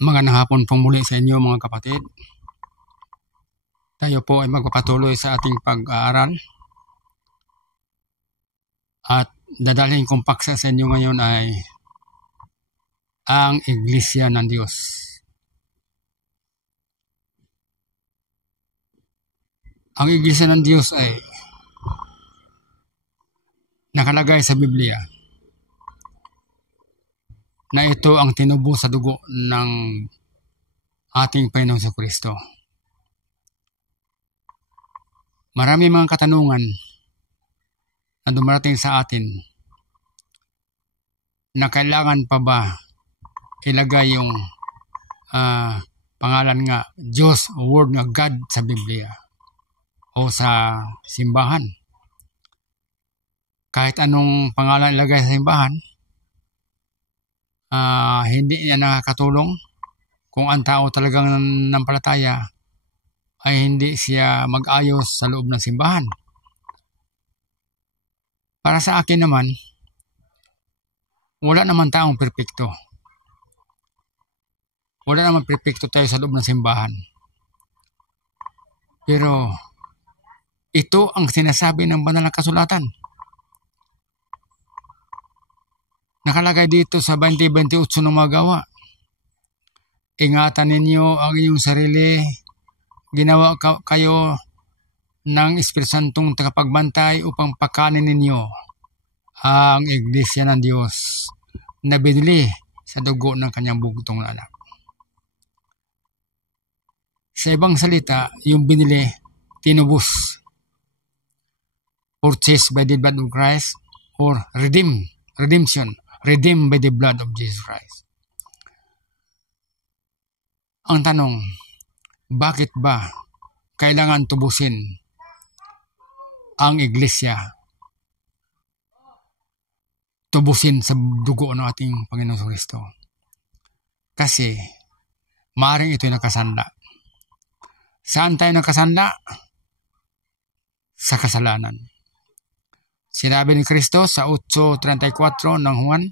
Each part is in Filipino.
Magandang hapon pong muli sa inyo mga kapatid. Tayo po ay magpapatuloy sa ating pag-aaral. At dadalhin kong paksa sa inyo ngayon ay ang Iglesia ng Diyos. Ang Iglesia ng Diyos ay nakalagay sa Biblia na ito ang tinubos sa dugo ng ating Panginoong Jesucristo. Marami mga katanungan na dumarating sa atin na kailangan pa ba ilagay yung pangalan nga Diyos o word nga God sa Biblia o sa simbahan. Kahit anong pangalan ilagay sa simbahan, hindi niya nakakatulong kung ang tao talagang nanampalataya ay hindi siya mag-ayos sa loob ng simbahan. Para sa akin naman, wala naman taong perpekto. Wala naman perpekto tayo sa loob ng simbahan. Pero ito ang sinasabi ng banal na kasulatan. Nakalagay dito sa 20:28 ng mga gawa. Ingatan ninyo ang inyong sarili. Ginawa kayo ng Espiritu Santong tagapagbantay upang pakanin ninyo ang Iglesia ng Diyos na binili sa dugo ng kanyang bugtong na anak. Sa ibang salita, yung binili, tinubos. Purchased by the blood of Christ or redemption. Redeemed by the blood of Jesus Christ. Ang tanong, bakit ba kailangan tubusin ang Iglesia? Tubusin sa dugo ng ating Panginoong Jesucristo. Kasi, maaaring ito'y nakasanla. Saan tayo nakasanla? Sa kasalanan. Sinabi ni Kristo sa 8:34 ng Juan,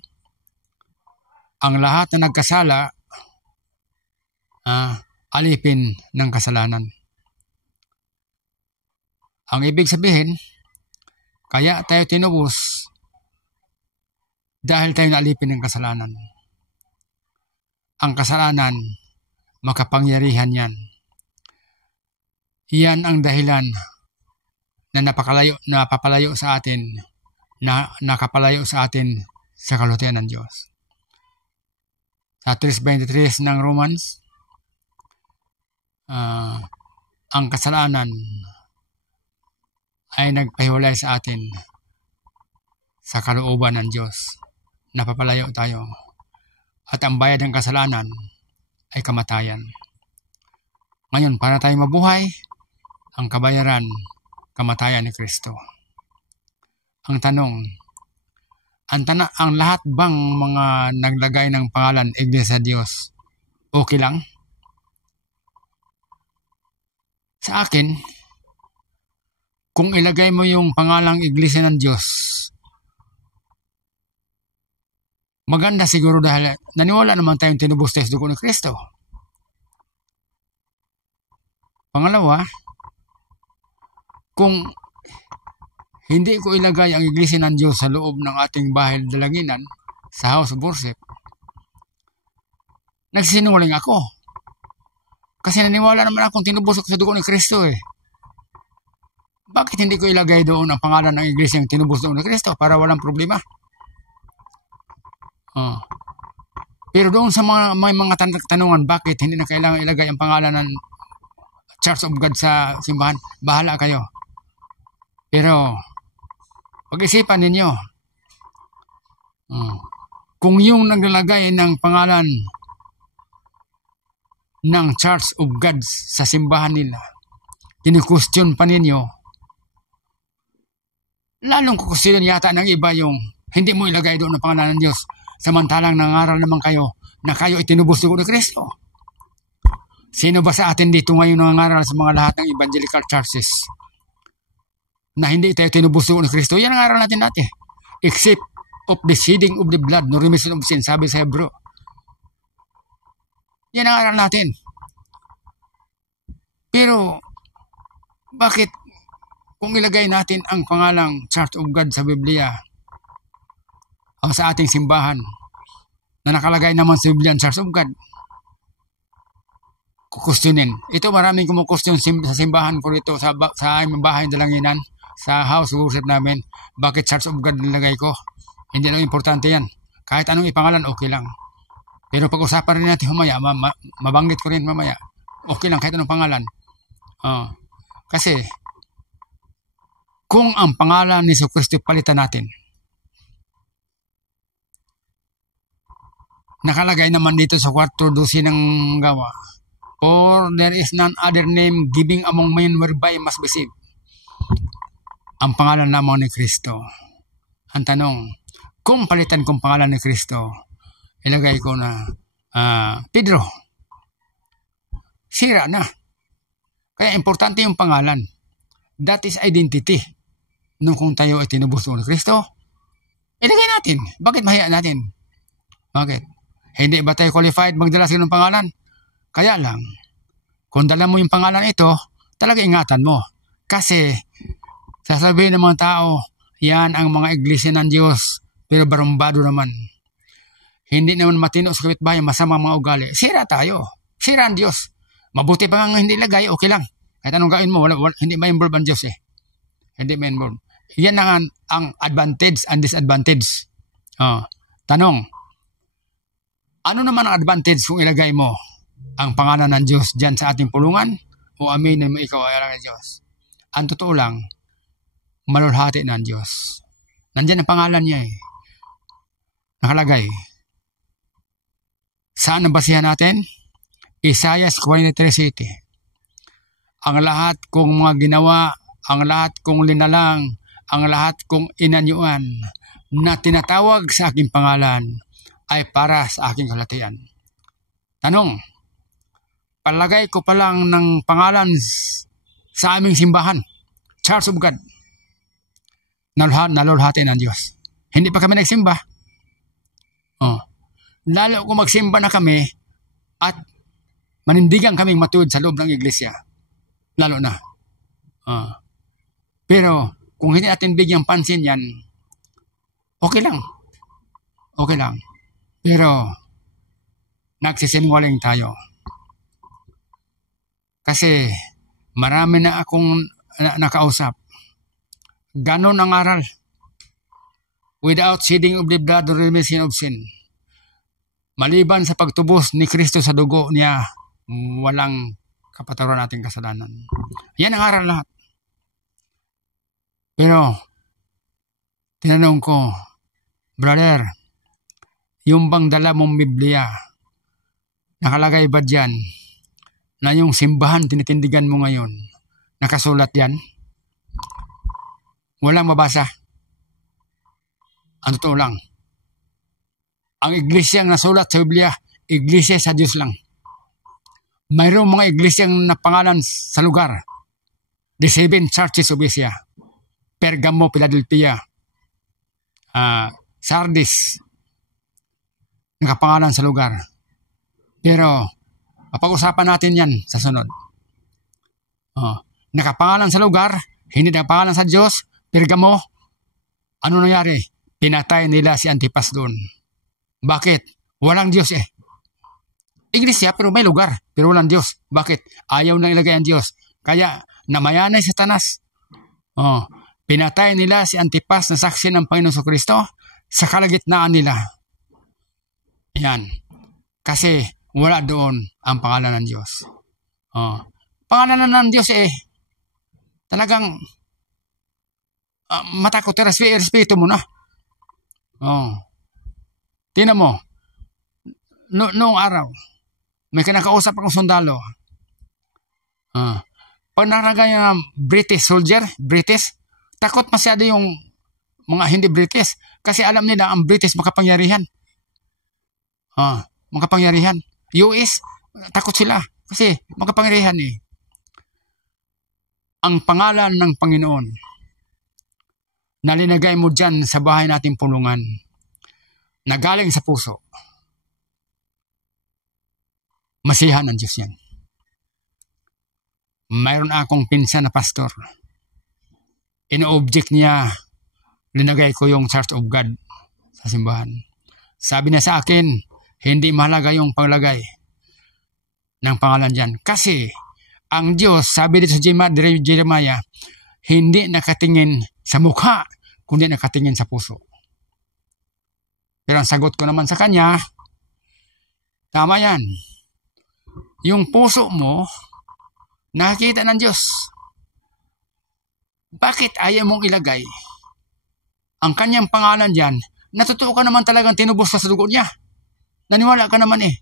ang lahat na nagkasala, alipin ng kasalanan. Ang ibig sabihin, kaya tayo tinubos dahil tayo naalipin ng kasalanan. Ang kasalanan, makapangyarihan yan. Iyan ang dahilan na napapalayo sa atin, na nakapalayo sa atin sa kalutian ng Diyos. Sa 3:23 ng Romans, ang kasalanan ay nagpahiwalay sa atin sa kalooban ng Diyos. Napapalayo tayo. At ang bayad ng kasalanan ay kamatayan. Ngayon, para tayo mabuhay, ang kabayaran, kamatayan ni Kristo. Ang tanong, ang lahat bang mga naglagay ng pangalan Iglesia Diyos, okay lang? Sa akin, kung ilagay mo yung pangalang Iglesia ng Diyos, maganda siguro dahil naniwala naman tayong tinubos tayo sa dugo ni Kristo. Pangalawa, kung hindi ko ilagay ang Iglesia ng Diyos sa loob ng ating bahay dalanginan, sa house of worship, nagsisinungaling ako. Kasi naniwala naman akong tinubos ako sa dugo ni Kristo eh. Bakit hindi ko ilagay doon ang pangalan ng Iglesia yung tinubos doon ni Kristo para walang problema? Pero doon sa may mga tanungan, bakit hindi na kailangan ilagay ang pangalan ng Church of God sa simbahan? Bahala kayo. Pero, pag-isipan ninyo, kung yung naglalagay ng pangalan ng Church of God sa simbahan nila, kinu-question pa ninyo, lalong kukusyon yata ng iba yung hindi mo ilagay doon ang pangalan ng Diyos, samantalang nangaral naman kayo na kayo ay tinubos dugo ni Kristo. Sino ba sa atin dito ngayon nangaral sa mga lahat ng evangelical churches na hindi tayo tinubos dugo ni Kristo? Yan ang aral natin dati. Except of the shedding of the blood, no remission of sin, sabi sa Hebrew. Yan ang aral natin. Pero, bakit kung ilagay natin ang pangalang Church of God sa Biblia o sa ating simbahan na nakalagay naman sa Biblia ang Church of God, kukustionin. Ito maraming kumukustion sa simbahan ko rito, sa aming bahay dalanginan, sa house worship namin. Bakit Church of God nilagay ko? Hindi lang importante yan. Kahit anong ipangalan, okay lang. Pero pag-usapan rin natin mamaya, mabanggit ko rin mamaya. Okay lang kahit anong pangalan. Kasi, kung ang pangalan ni Jesucristo palitan natin, nakalagay naman dito sa 4:12 ng gawa, for there is none other name giving among men whereby must be saved. Ang pangalan lamang ni Kristo. Ang tanong, kung palitan kong pangalan ni Kristo, ilagay ko na Pedro, sira na. Kaya importante yung pangalan. That is identity. Nung kung tayo ay tinubos ni Kristo, ilagay natin. Bakit mahiya natin? Bakit? Hindi ba tayo qualified magdala sa ng pangalan? Kaya lang, kung dala mo yung pangalan ito, talaga ingatan mo. Kasi, sasabihin ng mga tao, yan ang mga iglesia ng Diyos, pero barumbado naman. Hindi naman matino sa kapitbahay, masamang mga ugali. Sira tayo. Sira ang Diyos. Mabuti pa nga hindi lagay, okay lang. Kahit anong gawin mo, hindi ma-involve ang Diyos eh. Hindi ma-involve. Yan ang advantage and disadvantage. Tanong, ano naman ang advantage kung ilagay mo ang pangalan ng Diyos dyan sa ating pulungan? O aminin mo ikaw ay alam ng Diyos? Ang totoo lang, malulhati ng Diyos. Nandyan ang pangalan niya eh. Nakalagay. Saan ang basihan natin? Isaiah 43:7. Ang lahat kong mga ginawa, ang lahat kong linalang, ang lahat kong inanyuan na tinatawag sa aking pangalan ay para sa aking kalatian. Tanong, palagay ko pa lang ng pangalan sa aming simbahan, Church of God, nalulhati ng Diyos. Hindi pa kami nagsimba. Lalo kung magsimba na kami at manindigan kaming matuwid sa loob ng iglesia. Lalo na. Pero kung hindi natin bigyang pansin yan, okay lang. Okay lang. Pero nagsisinungaling tayo. Kasi marami na akong nakausap. Ganon ang aral. Without shedding of the blood or remission of sin. Maliban sa pagtubos ni Kristo sa dugo niya, walang kapatawaran nating kasalanan. Yan ang aral lahat. Pero, tinanong ko, brother, yung bang dala mong Biblia, nakalagay ba dyan na yung simbahan tinitindigan mo ngayon, nakasulat yan? Walang mabasa. Ang totoo lang. Ang iglesia ang nasulat sa Biblia, iglesia sa Diyos lang. Mayroong mga iglesyang napangalan sa lugar. The 7 churches of Asia. Pergamo, Philadelphia, Sardis, nakapangalan sa lugar. Pero, mapag-usapan natin yan sa sunod. Nakapangalan sa lugar, hindi nakapangalan sa Diyos, Pergamo, ano nangyari? Pinatay nila si Antipas doon. Bakit? Walang Diyos eh. Iglesia pero may lugar, pero walang Diyos. Bakit? Ayaw nang ilagay ang Diyos. Kaya, namayanay si Satanas. Pinatay nila si Antipas na saksi ng Panginoon Jesucristo sa kalagitnaan nila. Yan. Kasi wala doon ang pangalan ng Diyos. Pangalan ng Diyos eh, talagang matakot, respeto mo na. Tingnan mo, noong araw, may kinakausap akong sundalo. Pag naragay ng British soldier, takot masyado yung mga hindi British. Kasi alam nila ang British makapangyarihan. Makapangyarihan. US, takot sila. Kasi makapangyarihan eh. Ang pangalan ng Panginoon na linagay mo dyan sa bahay nating pulungan na galing sa puso. Masiha ng Diyos yan. Mayroon akong pinsan na pastor. Ino-object niya, linagay ko yung Church of God sa simbahan. Sabi niya sa akin, hindi mahalaga yung paglagay ng pangalan dyan. Kasi, ang Diyos, sabi dito sa Jeremiah, hindi nakatingin sa mukha, kundi nakatingin sa puso. Pero ang sagot ko naman sa kanya, tama yan. Yung puso mo, nakikita ng Diyos. Bakit ayaw mong ilagay ang kanyang pangalan dyan? Natutuo ka naman talagang tinubos sa dugo niya. Naniwala ka naman eh.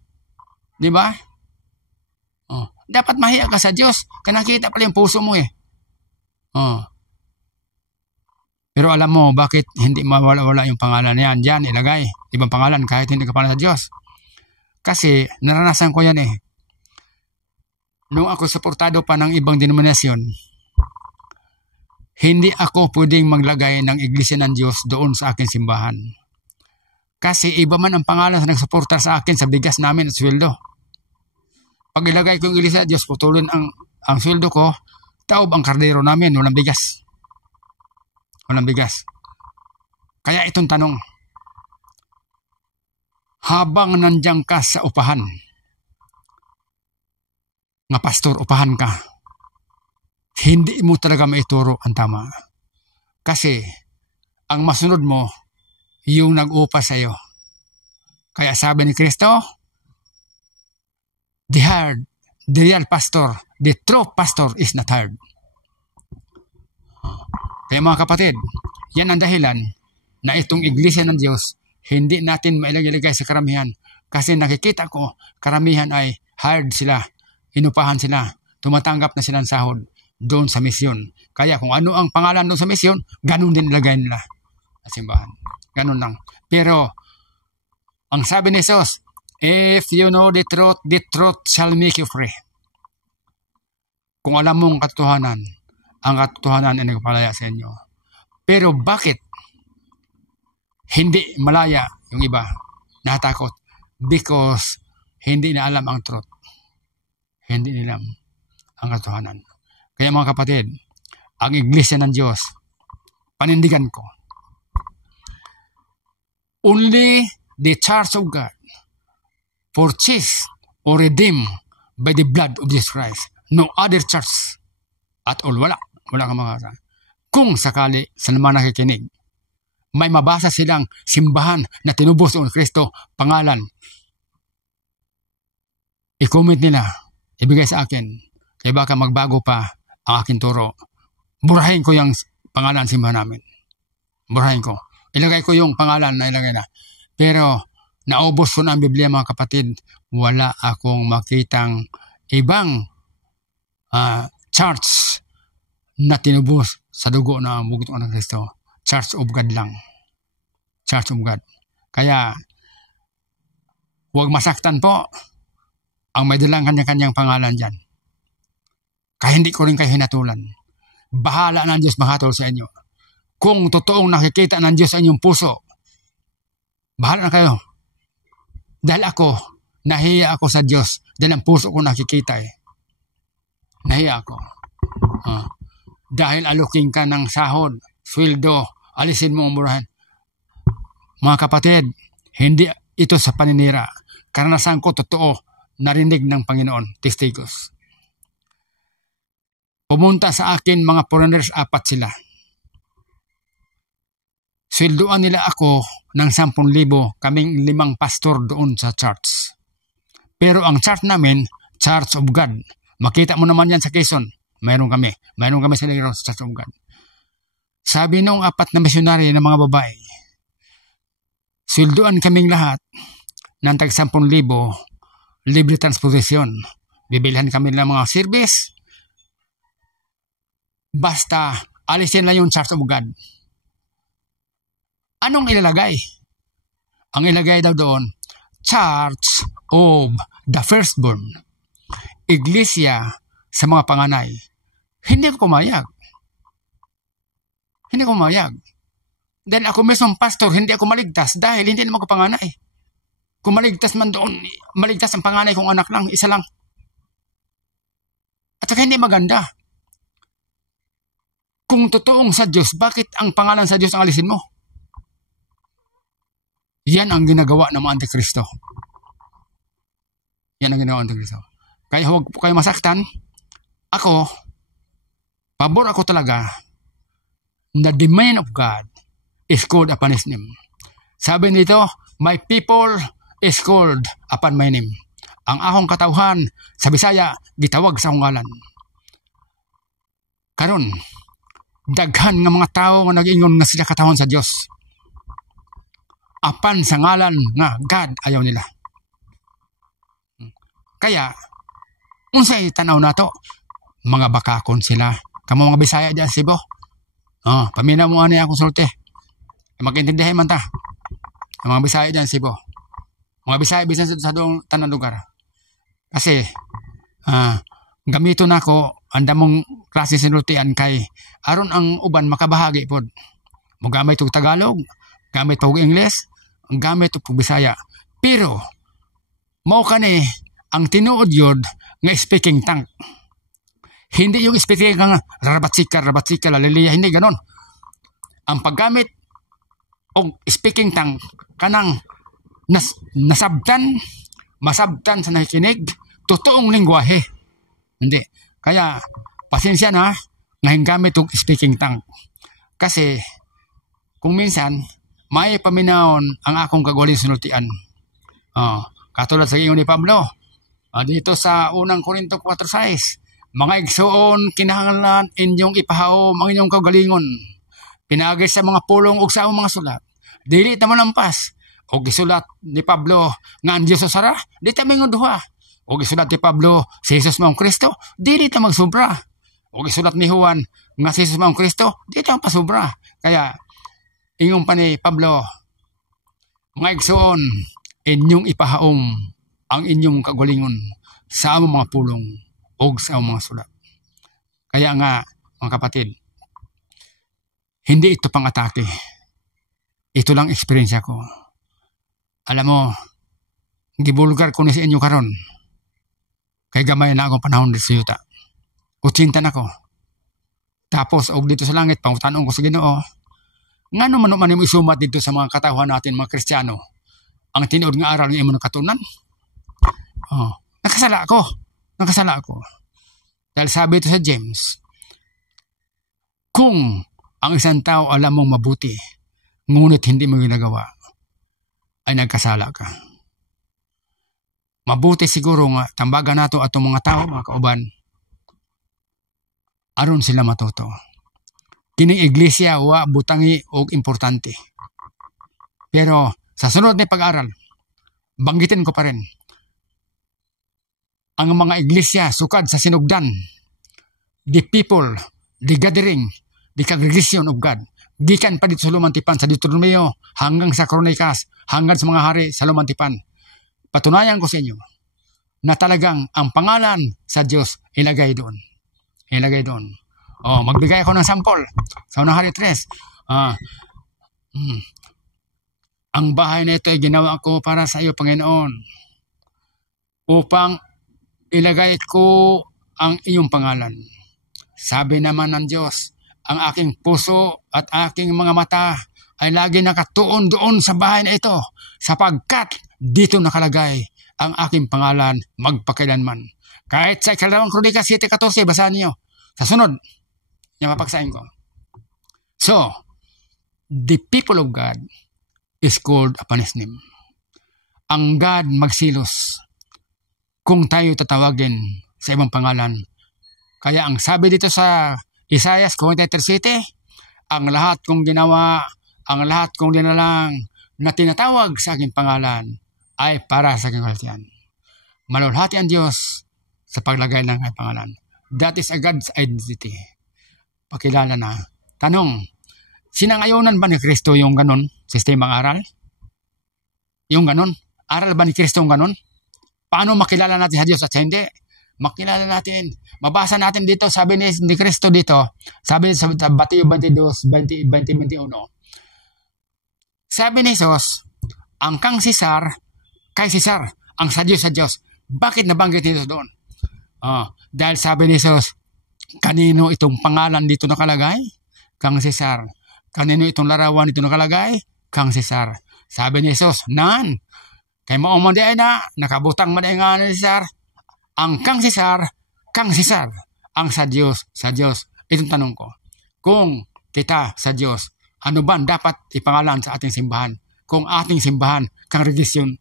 Di ba? Oh. Dapat mahiya ka sa Diyos. Kaya nakita pala yung puso mo eh. Oh. Pero alam mo, bakit hindi mawala-wala yung pangalan niyan? Diyan, ilagay. Ibang pangalan kahit hindi ka pala sa Diyos. Kasi, naranasan ko yan eh. Nung ako suportado pa ng ibang denominasyon, hindi ako pwedeng maglagay ng Iglesia ng Diyos doon sa aking simbahan. Kasi iba man ang pangalan sa nagsuporta sa akin sa bigas namin at sweldo. Pag ilagay ko yung Iglesia ng Diyos, putulin ang sweldo ko, taob ang kardero namin, walang bigas. Walang bigas. Kaya itong tanong, habang nandiyan ka sa upahan, nga pastor, upahan ka, hindi mo talaga maituro ang tama. Kasi, ang masunod mo, yung nag-upa sa iyo. Kaya sabi ni Kristo, the real pastor, the true pastor is not hired. Kaya mga kapatid, yan ang dahilan na itong Iglesia ng Diyos, hindi natin mailagay sa karamihan. Kasi nakikita ko, karamihan ay hired sila, inupahan sila, tumatanggap na sila ng sahod doon sa misyon. Kaya kung ano ang pangalan doon sa misyon, ganun din ilagay nila sa simbahan. Ganun lang. Pero, ang sabi ni Jesus, if you know the truth shall make you free. Kung alam mong katotohanan, ang katotohanan ay nagpalaya sa inyo. Pero bakit hindi malaya yung iba? Natakot. Because hindi na alam ang truth. Hindi nila ang katotohanan. Kaya mga kapatid, ang Iglesia ng Diyos, panindigan ko, only the Church of God, purchased or redeemed by the blood of Jesus Christ. No other church at all. Wala kang makakasa. Kung sakali sa naman nakikinig, may mabasa silang simbahan na tinubos ng Kristo, pangalan, i-comment nila, ibigay sa akin, kaya baka magbago pa ang aking turo. Burahin ko yung pangalan simbahan namin. Burahin ko. Ilagay ko yung pangalan na ilagay na. Pero, naubos ko na ang Biblia mga kapatid, wala akong makitang ibang church na tinubos sa dugo na bukod ng Kristo. Church of God lang. Church of God. Kaya, huwag masaktan po ang may dalang kanya-kanyang pangalan dyan. Kaya hindi ko rin kayo hinatulan. Bahala ng Diyos mahatol sa inyo. Kung totoong nakikita ng Diyos sa inyong puso, bahala na kayo. Dahil ako, nahiya ako sa Diyos. Dahil ang puso ko nakikita eh. Nahiya ako. Dahil aluking ka ng sahod, sweldo, alisin mo ang murahan. Mga kapatid, hindi ito sa paninira. Karanasan ko totoo, narinig ng Panginoon, testigos. Pumunta sa akin mga foreigners, 4 sila. Sweldoan nila ako ng 10,000, kaming 5 pastor doon sa church. Pero ang church namin, Church of God. Makita mo naman yan sa Quezon. Mayroon kami sa Negros, Church of God. Sabi nung 4 na misyonary na mga babae, sweldoan kaming lahat ng tag 10,000, libre transportation. Bibilhan kami ng mga service. Basta, alisin lang yung Church of God. Anong ilalagay? Ang ilagay daw doon, Church of the Firstborn. Iglesia sa mga panganay. Hindi ko pumayag. Hindi ko pumayag. Dahil ako mismong pastor, hindi ako maligtas dahil hindi naman ko panganay. Kung maligtas man doon, maligtas ang panganay kong anak lang, isa lang. At saka hindi maganda. Kung totoong sa Diyos, bakit ang pangalan sa Diyos ang alisin mo? Yan ang ginagawa ng mga Antikristo. Yan ang ginagawa ng Antikristo. Kaya huwag po kayo masaktan. Ako, pabor ako talaga na the man of God is called upon His name. Sabi nito, my people is called upon my name. Ang akong katawhan sa Bisaya, gitawag sa akong ngalan. Karon, daghan nga mga tao nga nag-ingon nga sila katawhan sa Diyos. Apan sa ngalan nga God, ayaw nila. Kaya, unsay tanaw nato, mga bakakon sila. Kamo mga Bisaya dyan, Cebu. Paminaw mo ani akong sulti. Magkaintindihan man ta. Ang mga Bisaya dyan, Cebu. Mga Bisaya, bisan sa doong tanang lugar. Kasi, gamito na ko, anda mong klase sinultian kay aron ang uban makabahagi po. Gamit og Tagalog, gamit og English, gamit og Bisaya. Pero, mao kani ang tinuod yun nga speaking tongue. Hindi yung speaking nga rabatsika, laliliya, hindi ganon. Ang paggamit og speaking tongue, kanang masabtan sa nakikinig, totoong lingwahe. Hindi. Kaya, pasensya na, ngayong gamit og speaking tongue. Kasi, kung minsan, may paminahon ang akong kagawaling sinultian. Katulad sa ingon ni Pablo, dito sa unang Korinto 4:6, mga igsoon, kinahanglan inyong ipahaom ang inyong kagalingon. Pinagay sa mga pulong ug sa mga sulat. Dili ta malampas. O gisulat ni Pablo nga ang Diyos usara, di ta mingon duha. O gisulat ni Pablo si Jesus maong Kristo, dili ta magsubra. O gisulat ni Juan nga si Jesus maong Kristo, di ta pasubra. Kaya ingon pa ni Pablo, mga igsoon, inyong ipahaom ang inyong kagalingon sa among mga pulong o sa among mga sulat. Kaya nga, mga kapatid, hindi ito pang-atake. Ito lang eksperyensya ko. Alam mo, gibulgar ko ni sa inyo karon. Kay gamay na akong panahon dito sa yuta. 80 na ko. Tapos, og dito sa langit, pangutanong ko sa Ginoo, nga naman mo isumat dito sa mga katawhan natin, mga Kristiyano, ang tinuod nga aral ng imo nakatunan. Nakasala ako. Dahil sabi ito sa James, kung ang isang tao alam mong mabuti, ngunit hindi mo ginagawa, ay nagkasala ka. Mabuti siguro nga, tambagan nato atong mga tao, mga kauban, aron sila matuto. Kining iglesia, wa butangi og importante. Pero, sa sunod na pag-aral, banggitin ko pa rin, ang mga iglesia sukad sa sinugdan, the people, the gathering, the congregation of God, gikan pa dito sa Lumantipan, sa Deuteronomio, hanggang sa Kronikas, hanggang sa mga hari sa Lumantipan. Patunayan ko sa inyo na talagang ang pangalan sa Diyos ilagay doon. Magbigay ako ng sample sa unang hari 3. Ang bahay na ito ay ginawa ko para sa iyo, Panginoon, upang ilagay ko ang iyong pangalan. Sabi naman ng Diyos, ang aking puso at aking mga mata ay lagi nakatuon doon sa bahay na ito, sapagkat dito nakalagay ang aking pangalan magpakailanman. Kahit sa 2 Kronika 7:14, basahan niyo. Sa sunod, yung mapagsahin ko. So, the people of God is called upon His name. Ang God magsilos kung tayo tatawagin sa ibang pangalan. Kaya ang sabi dito sa Isaiah 43:7, ang lahat kong ginawa, ang lahat kong dinalang na tinatawag sa aking pangalan ay para sa aking kalitian. Malulhati ang Diyos sa paglagay ng aking pangalan. That is a God's identity. Pakilala na. Tanong, sinangayonan ba ni Kristo yung ganon sistemang aral? Yung ganon? Aral ba ni Kristo yung ganon? Paano makilala natin sa Diyos at hindi? Makilala natin. Mabasa natin dito, sabi ni Kristo dito, sabi sa Mateo 22:20-21. Sabi ni Jesus, ang kang Sisar, kay Cesar, ang sa Diyos. Bakit nabanggit nito doon? Dahil sabi ni Jesus, kanino itong pangalan dito nakalagay? Kang Cesar. Kanino itong larawan dito nakalagay? Kang Cesar. Sabi ni Jesus, nan, kay mauman di ay na, nakabutang man ay nga ni Cesar, ang Kang Cesar, ang sa Diyos. Itong tanong ko, kung kita sa Diyos, ano ba dapat ipangalan sa ating simbahan? Kung ating simbahan, kang religion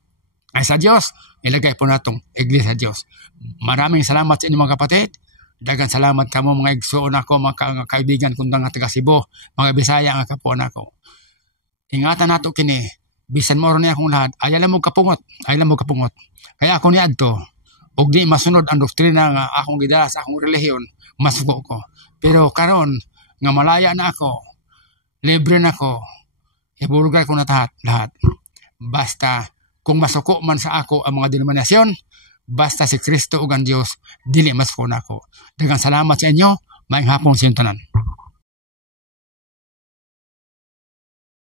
ay sa Diyos, ilagay po natong Iglesia sa Diyos. Maraming salamat sa inyong mga kapatid. Dagan salamat kamo mga igsoon ako, mga kaibigan kong nga taga Cebu, mga Bisaya nga kapuan ako. Ingatan nato kini, bisan mo ron akong lahat, ayalan mo kapungot. Kaya ako ni adto, ug di masunod ang doktrina nga akong gidala sa akong relihiyon, masuko ko. Pero karon nga malaya na ako, libre na ako, ibulgar ko na lahat. Basta kung masuko man sa ako ang mga denominasyon, basta si Kristo ug ang Dios, dili masuko na ako. Daghang salamat sa inyo, maayong hapon sa inyo tanan.